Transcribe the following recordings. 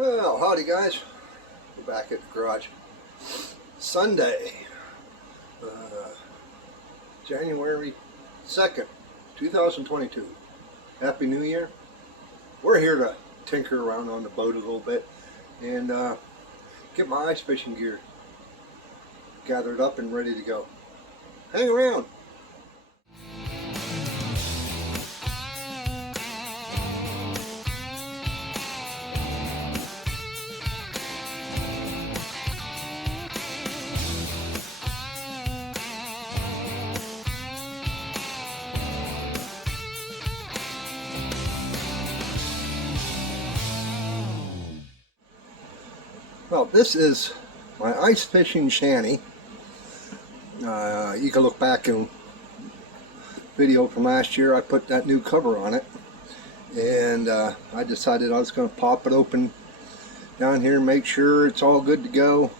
Well, howdy guys. We're back at the garage. Sunday, January 2nd, 2022. Happy New Year. We're here to tinker around on the boat a little bit and get my ice fishing gear gathered up and ready to go. Hang around. Well, this is my ice fishing shanty. You can look back in video from last year. I put that new cover on it, and I decided I was going to pop it open down here and make sure it's all good to go.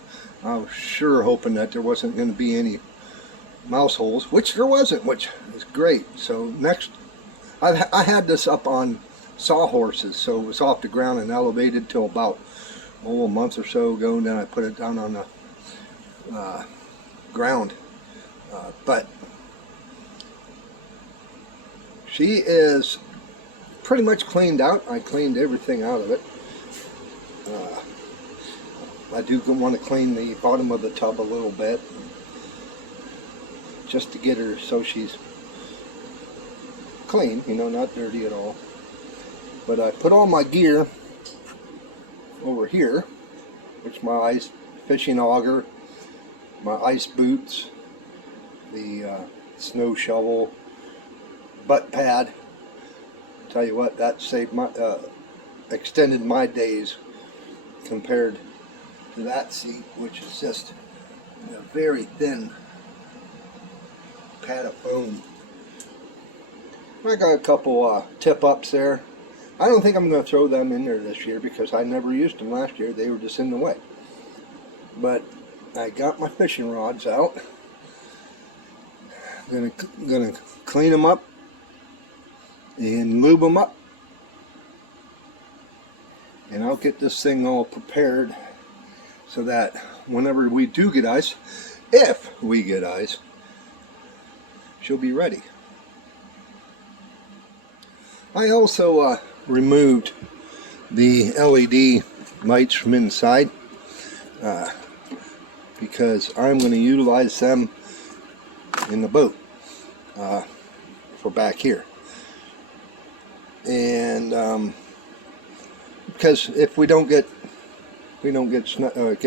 I was sure hoping that there wasn't going to be any mouse holes, which there wasn't, which is great. So next, I had this up on sawhorses, so it was off the ground and elevated till about a month or so ago, and then I put it down on the ground. But she is pretty much cleaned out. I cleaned everything out of it. I do want to clean the bottom of the tub a little bit, just to get her so she's clean, you know, not dirty at all. But I put all my gear over here, which my ice fishing auger, my ice boots, the snow shovel, butt pad. Tell you what, that saved my extended my days compared to that seat, which is just a very thin pad of foam. I got a couple tip ups there. I don't think I'm going to throw them in there this year because I never used them last year. They were just in the way. But I got my fishing rods out. I'm gonna clean them up and lube them up. And I'll get this thing all prepared so that whenever we do get ice, if we get ice, she'll be ready. I also removed the LED lights from inside because I'm going to utilize them in the boat for back here. And because if we don't get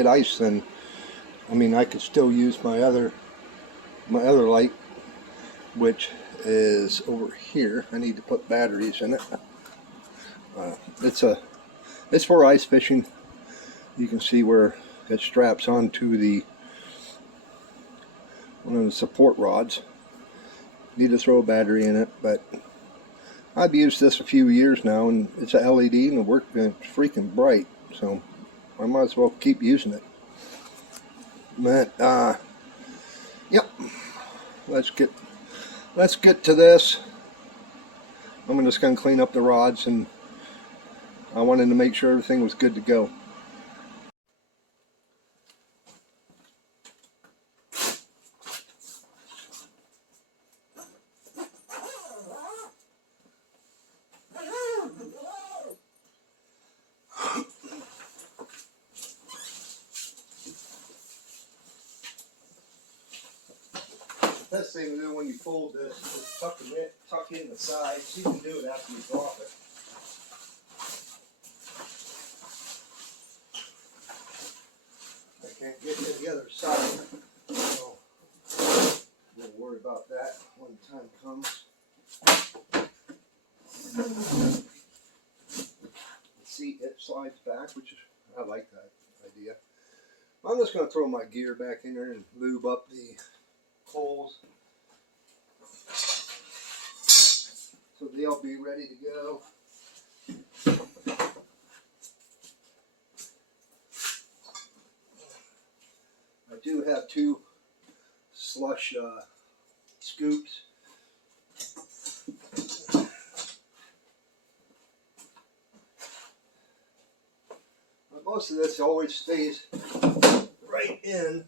ice, then I mean I could still use my other light, which is over here. I need to put batteries in it. It's for ice fishing. You can see where it straps onto one of the support rods. Need to throw a battery in it, but I've used this a few years now, and it's a LED and it works freaking bright, so I might as well keep using it. But yep, let's get to this. I'm just going to clean up the rods, and I wanted to make sure everything was good to go. Best thing to do when you fold this is tuck in the sides. You can do it after you drop it. I can't get to the other side, so we'll worry about that when the time comes. See, it slides back, which is, I like that idea. I'm just going to throw my gear back in there and lube up the holes so they'll be ready to go. I do have two slush scoops. most of this always stays right in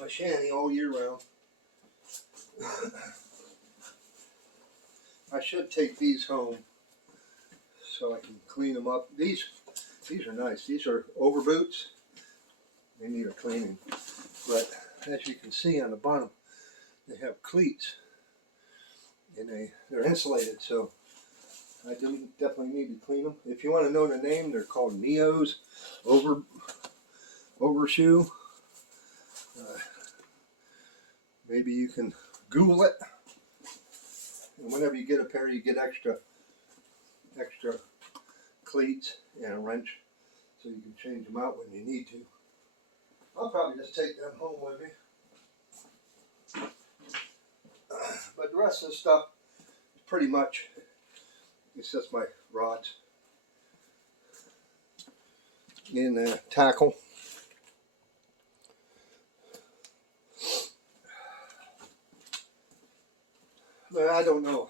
my shanty all year round. I should take these home so I can clean them up. These are nice. These are over boots. They need a cleaning. But as you can see on the bottom, they have cleats. And they're insulated, so I definitely need to clean them. If you want to know the name, they're called Neo's overshoe. Maybe you can Google it. And whenever you get a pair, you get extra cleats and a wrench, so you can change them out when you need to. I'll probably just take them home with me. But the rest of the stuff is pretty much, it's just my rods and tackle. But I don't know.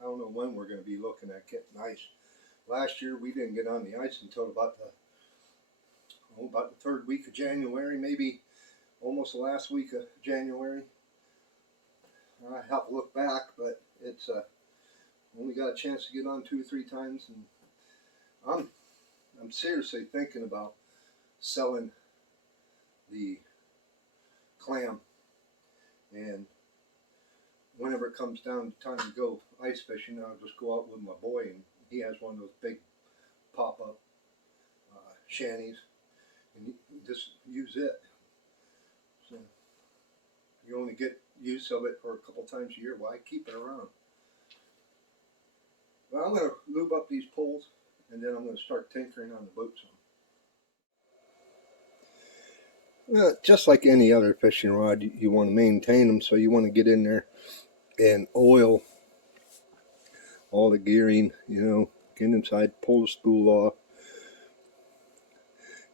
I don't know when we're going to be looking at getting ice. Last year we didn't get on the ice until about the third week of January, maybe almost the last week of January. I have to look back, but it's only got a chance to get on 2 or 3 times, and I'm seriously thinking about selling the clam, and whenever it comes down to time to go ice fishing, I'll just go out with my boy, and he has one of those big pop-up shanties, and you just use it. So you only get use of it for a couple times a year. Why keep it around? But I'm going to lube up these poles, and then I'm going to start tinkering on the boats. Just like any other fishing rod, you want to maintain them, so you want to get in there and oil all the gearing, get inside, pull the spool off,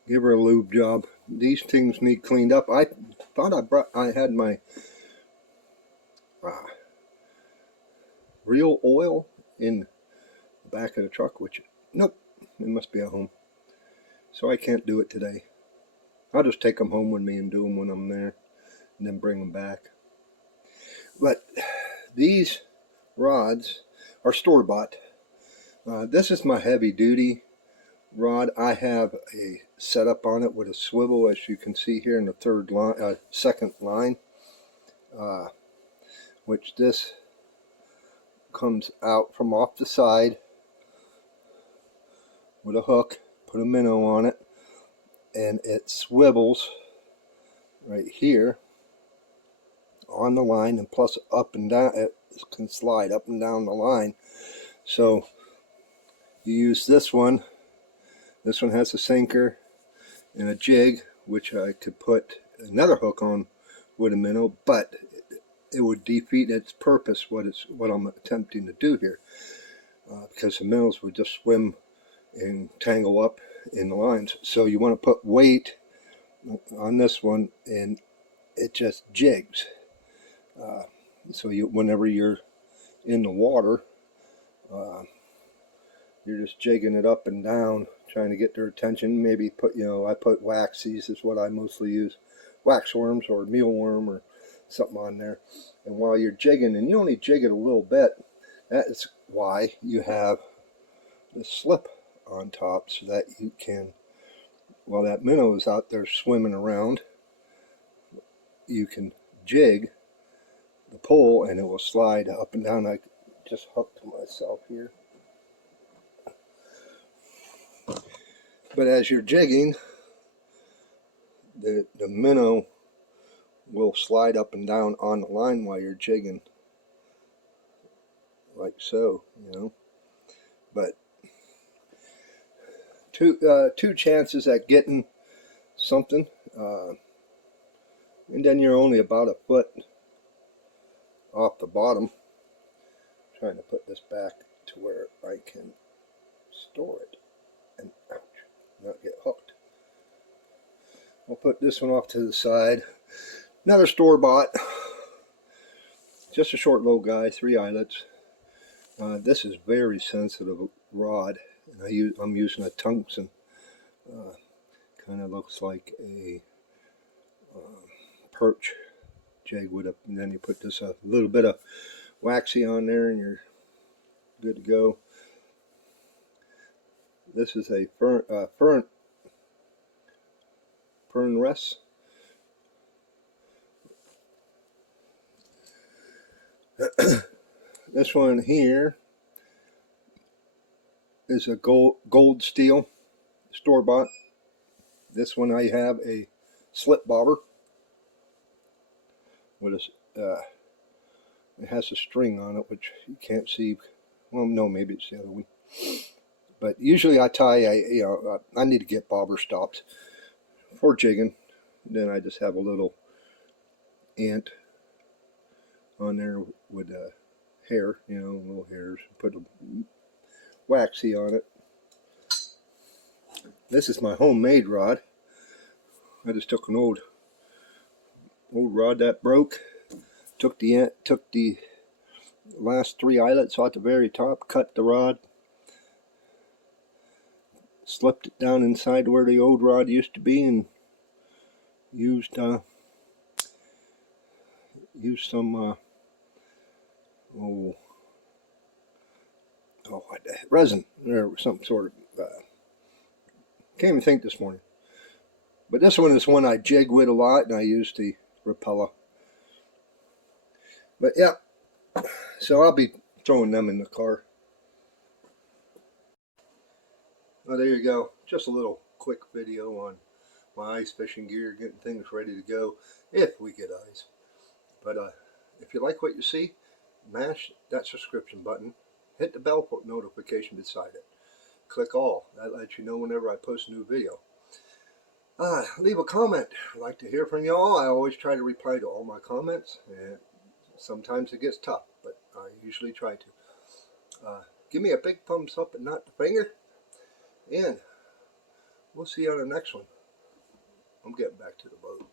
give her a lube job. These things need cleaned up. I thought I had my real oil in the back of the truck, which, nope, it must be at home. So I can't do it today. I'll just take them home with me and do them when I'm there, and then bring them back. But these rods are store-bought. This is my heavy-duty rod. I have a setup on it with a swivel, as you can see here in the second line, which this comes out from off the side with a hook. Put a minnow on it, and it swivels right here on the line, and plus up and down, it can slide up and down the line. So you use this one. This one has a sinker and a jig, which I could put another hook on with a minnow, but it would defeat its purpose, what I'm attempting to do here, because the minnows would just swim and tangle up in the lines. So you want to put weight on this one, and it just jigs. So whenever you're in the water, you're just jigging it up and down, trying to get their attention. Maybe I put wax. These is what I mostly use, wax worms or mealworm or something on there. And while you're jigging, and you only jig it a little bit, that is why you have the slip on top, so that you can, while that minnow is out there swimming around, you can jig the pole and it will slide up and down. I just hooked myself here. But as you're jigging, the minnow will slide up and down on the line while you're jigging, like so, But two chances at getting something, and then you're only about a foot off the bottom. I'm trying to put this back to where I can store it and ouch, not get hooked. I'll put this one off to the side. Another store-bought, just a short little guy, 3 eyelets. This is very sensitive rod. and I'm using a tungsten. Kind of looks like a perch jig wood up, and then you put this a little bit of waxy on there, and you're good to go. This is a fern rest. This one here is a gold steel store-bought. This one I have a slip bobber with a it has a string on it, which you can't see. Well, no, maybe it's the other one. But usually I tie I need to get bobber stops for jigging. Then I just have a little ant on there with hair, little hairs. Put a waxy on it. This is my homemade rod. I just took an old rod that broke. Took the last 3 eyelets off the very top. Cut the rod. Slipped it down inside where the old rod used to be, and used some resin or some sort of can't even think this morning. But this one is one I jig with a lot, and I use the repeller. But yeah, so I'll be throwing them in the car. Well, there you go. Just a little quick video on my ice fishing gear, getting things ready to go if we get ice. But if you like what you see, mash that subscription button. Hit the bell notification beside it. Click all. That lets you know whenever I post a new video. Leave a comment. I'd like to hear from y'all. I always try to reply to all my comments, and sometimes it gets tough, but I usually try to. Give me a big thumbs up and not the finger, and we'll see you on the next one. I'm getting back to the boat.